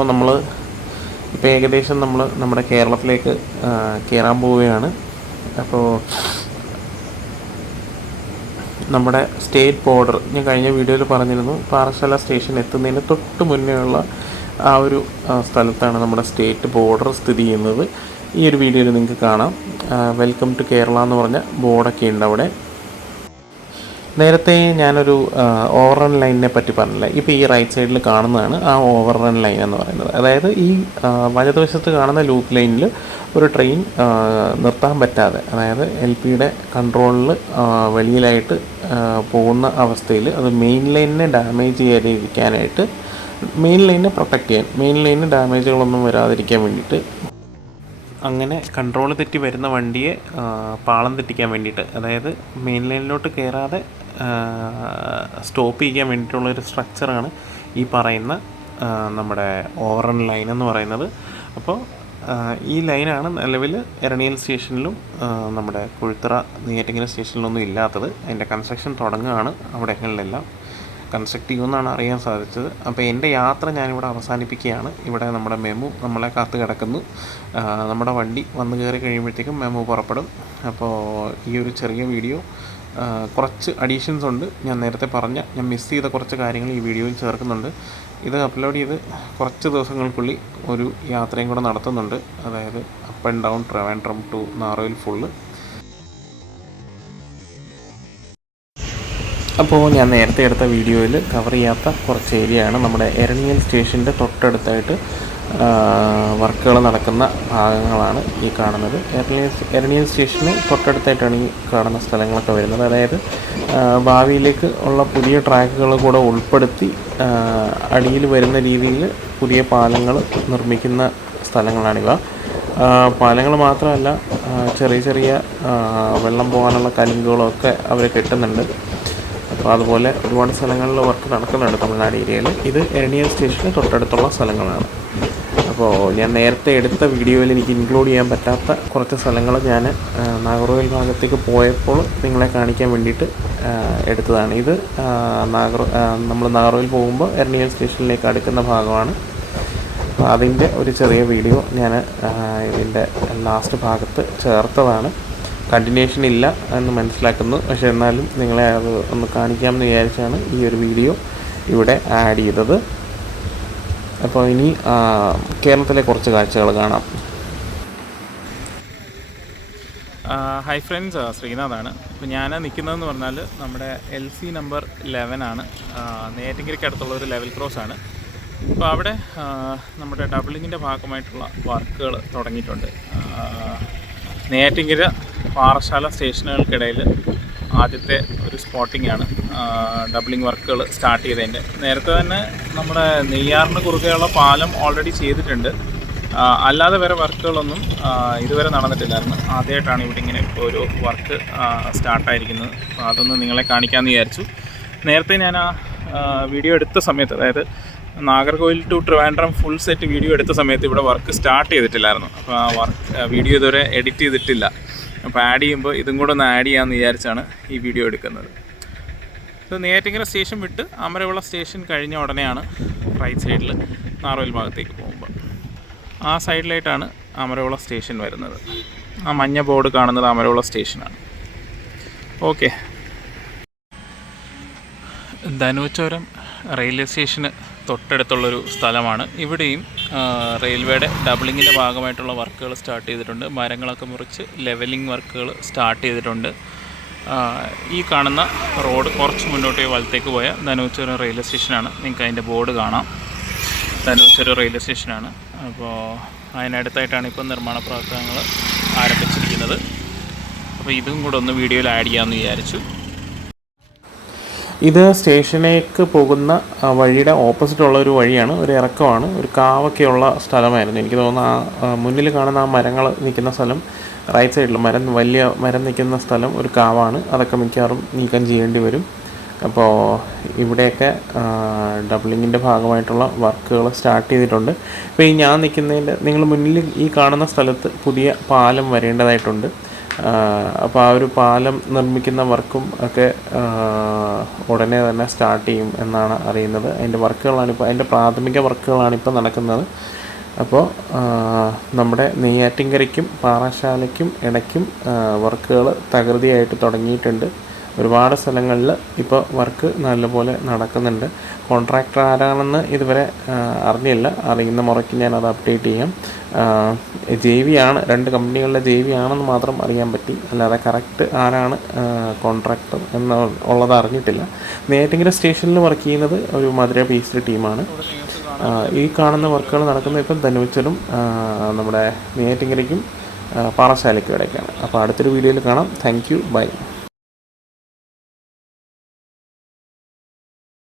ഇപ്പോൾ ഏകദേശം നമ്മുടെ കേരളത്തിലേക്ക് കയറാൻ പോവുകയാണ്. അപ്പോൾ നമ്മുടെ സ്റ്റേറ്റ് ബോർഡർ ഞാൻ കഴിഞ്ഞ വീഡിയോയിൽ പറഞ്ഞിരുന്നു. പാറശാല സ്റ്റേഷൻ എത്തുന്നതിന് തൊട്ട് മുന്നേ ഉള്ള ആ ഒരു സ്ഥലത്താണ് നമ്മുടെ സ്റ്റേറ്റ് ബോർഡർ സ്ഥിതി ചെയ്യുന്നത്. ഈ ഒരു വീഡിയോയിൽ നിങ്ങൾക്ക് കാണാം. വെൽക്കം ടു കേരള എന്ന് പറഞ്ഞ ബോർഡൊക്കെ ഉണ്ട് അവിടെ. നേരത്തെ ഞാനൊരു ഓവർറൺ ലൈനിനെ പറ്റി പറഞ്ഞില്ല. ഇപ്പോൾ ഈ റൈറ്റ് സൈഡിൽ കാണുന്നതാണ് ആ ഓവർറൺ ലൈൻ എന്ന് പറയുന്നത്. അതായത് ഈ വലതുവശത്ത് കാണുന്ന ലൂപ്പ് ലൈനിൽ ഒരു ട്രെയിൻ നിർത്താൻ പറ്റാതെ, അതായത് LPയുടെ കൺട്രോളിൽ വെളിയിലായിട്ട് പോകുന്ന അവസ്ഥയിൽ അത് മെയിൻ ലൈനിനെ ഡാമേജ് ചെയ്യാതിരിക്കാനായിട്ട്, മെയിൻ ലൈനിനെ പ്രൊട്ടക്റ്റ് ചെയ്യാൻ, മെയിൻ ലൈനിന് ഡാമേജുകളൊന്നും വരാതിരിക്കാൻ വേണ്ടിയിട്ട്, അങ്ങനെ കൺട്രോൾ തെറ്റി വരുന്ന വണ്ടിയെ പാളം തെറ്റിക്കാൻ വേണ്ടിയിട്ട്, അതായത് മെയിൻ ലൈനിലോട്ട് കയറാതെ സ്റ്റോപ്പ് ചെയ്യാൻ വേണ്ടിയിട്ടുള്ളൊരു സ്ട്രക്ചറാണ് ഈ പറയുന്ന നമ്മുടെ ഓവർറൺ ലൈൻ എന്ന് പറയുന്നത്. അപ്പോൾ ഈ ലൈനാണ് നിലവിൽ എരണിയൽ സ്റ്റേഷനിലും നമ്മുടെ കുഴിത്തറ നെയ്യാറ്റിൻകര സ്റ്റേഷനിലൊന്നും ഇല്ലാത്തത്. അതിൻ്റെ കൺസ്ട്രക്ഷൻ തുടങ്ങുകയാണ് അവിടങ്ങളിലെല്ലാം. കൺസ്ട്രക്ട് ചെയ്യുമെന്നാണ് അറിയാൻ സാധിച്ചത്. അപ്പോൾ എൻ്റെ യാത്ര ഞാനിവിടെ അവസാനിപ്പിക്കുകയാണ്. ഇവിടെ നമ്മുടെ മെമു നമ്മളെ കാത്ത് കിടക്കുന്നു. നമ്മുടെ വണ്ടി വന്ന് കയറി കഴിയുമ്പോഴത്തേക്കും മെമു പുറപ്പെടും. അപ്പോൾ ഈ ഒരു ചെറിയ വീഡിയോ കുറച്ച് അഡീഷൻസ് ഉണ്ട്. ഞാൻ നേരത്തെ ഞാൻ മിസ് ചെയ്ത കുറച്ച് കാര്യങ്ങൾ ഈ വീഡിയോയിൽ ചേർക്കുന്നുണ്ട്. ഇത് അപ്ലോഡ് ചെയ്ത് കുറച്ച് ദിവസങ്ങൾക്കുള്ളിൽ ഒരു യാത്രയും കൂടെ നടത്തുന്നുണ്ട്. അതായത് up and down Trivandrum to നാറോയിൽ ഫുള്ള്. അപ്പോൾ ഞാൻ നേരത്തെ എടുത്ത വീഡിയോയിൽ കവർ ചെയ്യാത്ത കുറച്ച് ഏരിയയാണ് നമ്മുടെ എരണിയൽ സ്റ്റേഷൻ്റെ തൊട്ടടുത്തായിട്ട് വർക്കുകൾ നടക്കുന്ന ഭാഗങ്ങളാണ് ഈ കാണുന്നത്. എരണിയൽ സ്റ്റേഷന് തൊട്ടടുത്തായിട്ടാണ് ഈ കാണുന്ന സ്ഥലങ്ങളൊക്കെ വരുന്നത്. അതായത് ഭാവിയിലേക്ക് ഉള്ള പുതിയ ട്രാക്കുകൾ കൂടെ ഉൾപ്പെടുത്തി അടിയിൽ വരുന്ന രീതിയിൽ പുതിയ പാലങ്ങൾ നിർമ്മിക്കുന്ന സ്ഥലങ്ങളാണിവ. പാലങ്ങൾ മാത്രമല്ല, ചെറിയ ചെറിയ വെള്ളം പോകാനുള്ള കലുങ്കുകളൊക്കെ അവർ കെട്ടുന്നുണ്ട്. അപ്പോൾ അതുപോലെ ഒരുപാട് സ്ഥലങ്ങളിൽ വർക്ക് നടക്കുന്നുണ്ട് തമിഴ്നാട് ഏരിയയിൽ. ഇത് എരണിയൽ സ്റ്റേഷന് തൊട്ടടുത്തുള്ള സ്ഥലങ്ങളാണ്. അപ്പോൾ ഞാൻ നേരത്തെ എടുത്ത വീഡിയോയിൽ എനിക്ക് ഇൻക്ലൂഡ് ചെയ്യാൻ പറ്റാത്ത കുറച്ച് സ്ഥലങ്ങൾ ഞാൻ നാഗർകോവിൽ ഭാഗത്തേക്ക് പോയപ്പോൾ നിങ്ങളെ കാണിക്കാൻ വേണ്ടിയിട്ട് എടുത്തതാണ്. ഇത് നമ്മൾ നാഗർകോവിൽ പോകുമ്പോൾ എരണിയൽ സ്റ്റേഷനിലേക്ക് അടുക്കുന്ന ഭാഗമാണ്. അപ്പോൾ അതിൻ്റെ ഒരു ചെറിയ വീഡിയോ ഞാൻ ഇതിൻ്റെ ലാസ്റ്റ് ഭാഗത്ത് ചേർത്തതാണ്. കണ്ടിന്യൂഷൻ ഇല്ല എന്ന് മനസ്സിലാക്കുന്നു, പക്ഷേ എന്നാലും നിങ്ങളെ അത് ഒന്ന് കാണിക്കാമെന്ന് വിചാരിച്ചാണ് ഈ ഒരു വീഡിയോ ഇവിടെ ആഡ് ചെയ്തത്. അപ്പോൾ ഇനി കേരളത്തിലെ കുറച്ച് കാഴ്ചകൾ കാണാം. ഹായ് ഫ്രണ്ട്സ്, ശ്രീനാഥാണ്. ഇപ്പോൾ ഞാൻ നിൽക്കുന്നതെന്ന് പറഞ്ഞാൽ നമ്മുടെ LC നമ്പർ 11 ആണ്. നെയ്യാറ്റിൻകരയ്ക്ക് അടുത്തുള്ള ഒരു ലെവൽ ക്രോസ് ആണ്. അപ്പോൾ അവിടെ നമ്മുടെ ഡബിളിങ്ങിൻ്റെ ഭാഗമായിട്ടുള്ള വർക്കുകൾ തുടങ്ങിയിട്ടുണ്ട്. നെയ്യാറ്റിൻകര പാറശാല സ്റ്റേഷനുകൾക്കിടയിൽ ആദ്യത്തെ ഒരു സ്പോട്ടിംഗ് ആണ് ഡബിളിംഗ് വർക്കുകൾ സ്റ്റാർട്ട് ചെയ്തതിൻ്റെ. നേരത്തെ തന്നെ നമ്മുടെ നെയ്യാറിന് കുറുകെയുള്ള പാലം ഓൾറെഡി ചെയ്തിട്ടുണ്ട്. അല്ലാതെ വേറെ വർക്കുകളൊന്നും ഇതുവരെ നടന്നിട്ടില്ലായിരുന്നു. ആദ്യമായിട്ടാണ് ഇവിടെ ഇങ്ങനെ ഇപ്പോൾ ഒരു വർക്ക് സ്റ്റാർട്ടായിരിക്കുന്നത്. അപ്പോൾ അതൊന്ന് നിങ്ങളെ കാണിക്കാമെന്ന് വിചാരിച്ചു. നേരത്തെ ഞാൻ ആ വീഡിയോ എടുത്ത സമയത്ത്, അതായത് Nagercoil to Trivandrum full set video എടുത്ത സമയത്ത് ഇവിടെ വർക്ക് സ്റ്റാർട്ട് ചെയ്തിട്ടില്ലായിരുന്നു. അപ്പോൾ ആ വർക്ക് വീഡിയോ ഇതുവരെ എഡിറ്റ് ചെയ്തിട്ടില്ല. അപ്പോൾ ആഡ് ചെയ്യുമ്പോൾ ഇതും കൂടെ ഒന്ന് ആഡ് ചെയ്യാമെന്ന് വിചാരിച്ചാണ് ഈ വീഡിയോ എടുക്കുന്നത്. ഇത് നെയ്യാറ്റിൻകര സ്റ്റേഷൻ വിട്ട് അമരവിള സ്റ്റേഷൻ കഴിഞ്ഞ ഉടനെയാണ് റൈറ്റ് സൈഡിൽ നാഗർകോവിൽ ഭാഗത്തേക്ക് പോകുമ്പോൾ ആ സൈഡിലായിട്ടാണ് അമരവിള സ്റ്റേഷൻ വരുന്നത്. ആ മഞ്ഞ ബോർഡ് കാണുന്നത് അമരവിള സ്റ്റേഷനാണ്. ഓക്കെ, ധനുവച്ചോരം റെയിൽവേ സ്റ്റേഷന് തൊട്ടടുത്തുള്ളൊരു സ്ഥലമാണ്. ഇവിടെയും റെയിൽവേയുടെ ഡബിളിങ്ങിൻ്റെ ഭാഗമായിട്ടുള്ള വർക്കുകൾ സ്റ്റാർട്ട് ചെയ്തിട്ടുണ്ട്. മരങ്ങളൊക്കെ മുറിച്ച് ലെവലിംഗ് വർക്കുകൾ സ്റ്റാർട്ട് ചെയ്തിട്ടുണ്ട്. ഈ കാണുന്ന റോഡ് കുറച്ച് മുന്നോട്ട് വലത്തേക്ക് പോയ ധനുവച്ചോരം റെയിൽവേ സ്റ്റേഷനാണ്. നിങ്ങൾക്ക് അതിൻ്റെ ബോർഡ് കാണാം. ധനുവച്ചോരം റെയിൽവേ സ്റ്റേഷനാണ്. അപ്പോൾ അതിനടുത്തായിട്ടാണ് ഇപ്പോൾ നിർമ്മാണ പ്രവർത്തനങ്ങൾ ആരംഭിച്ചിരിക്കുന്നത്. അപ്പോൾ ഇതും കൂടെ ഒന്ന് വീഡിയോയിൽ ആഡ് ചെയ്യാമെന്ന് വിചാരിച്ചു. ഇത് സ്റ്റേഷനിലേക്ക് പോകുന്ന വഴിയുടെ ഓപ്പോസിറ്റുള്ള ഒരു വഴിയാണ്. ഒരു ഇറക്കമാണ്. ഒരു കാവൊക്കെയുള്ള സ്ഥലമായിരുന്നു. എനിക്ക് തോന്നുന്നു മുന്നിൽ കാണുന്ന ആ മരങ്ങൾ നിൽക്കുന്ന സ്ഥലം റൈറ്റ് സൈഡിൽ വലിയ മരം നിൽക്കുന്ന സ്ഥലം ഒരു കാവാണ്. അതൊക്കെ മിക്കവാറും നീക്കം ചെയ്യേണ്ടി വരും. അപ്പോൾ ഇവിടെയൊക്കെ ഡബിളിങ്ങിൻ്റെ ഭാഗമായിട്ടുള്ള വർക്കുകൾ സ്റ്റാർട്ട് ചെയ്തിട്ടുണ്ട്. ഇപ്പോൾ ഈ ഞാൻ നിൽക്കുന്നതിൻ്റെ നിങ്ങൾ മുന്നിൽ ഈ കാണുന്ന സ്ഥലത്ത് പുതിയ പാലം വരേണ്ടതായിട്ടുണ്ട്. അപ്പോൾ ആ ഒരു പാലം നിർമ്മിക്കുന്ന വർക്കും ഒക്കെ ഉടനെ തന്നെ സ്റ്റാർട്ട് ചെയ്യും എന്നാണ് അറിയുന്നത്. അതിൻ്റെ പ്രാഥമിക വർക്കുകളാണിപ്പോൾ നടക്കുന്നത്. അപ്പോൾ നമ്മുടെ നെയ്യാറ്റിൻകരയ്ക്കും പാറശാലയ്ക്കും ഇടയ്ക്കും വർക്കുകൾ തകൃതിയായിട്ട് തുടങ്ങിയിട്ടുണ്ട്. ഒരുപാട് സ്ഥലങ്ങളിൽ ഇപ്പോൾ വർക്ക് നല്ലപോലെ നടക്കുന്നുണ്ട്. കോൺട്രാക്ടർ ആരാണെന്ന് ഇതുവരെ അറിഞ്ഞില്ല. അറിയുന്ന മുറയ്ക്ക് ഞാനത് അപ്ഡേറ്റ് ചെയ്യാം. JV ആണ്, 2 കമ്പനികളുടെ JV ആണെന്ന് മാത്രം അറിയാൻ പറ്റി. അല്ലാതെ കറക്റ്റ് ആരാണ് കോൺട്രാക്ടർ എന്നുള്ളത് അറിഞ്ഞിട്ടില്ല. നെയ്യാറ്റിൻകര സ്റ്റേഷനിൽ വർക്ക് ചെയ്യുന്നത് ഒരു മധുര പീസ്ഡ് ടീമാണ്. ഈ കാണുന്ന വർക്കുകൾ നടക്കുന്നത് ഇപ്പം ധനുവച്ചലും നമ്മുടെ നെയ്യാറ്റിൻകരയ്ക്കും പാറശാലയ്ക്കും ഇടയ്ക്കാണ്. അപ്പോൾ അടുത്തൊരു വീഡിയോയിൽ കാണാം. Thank you, by.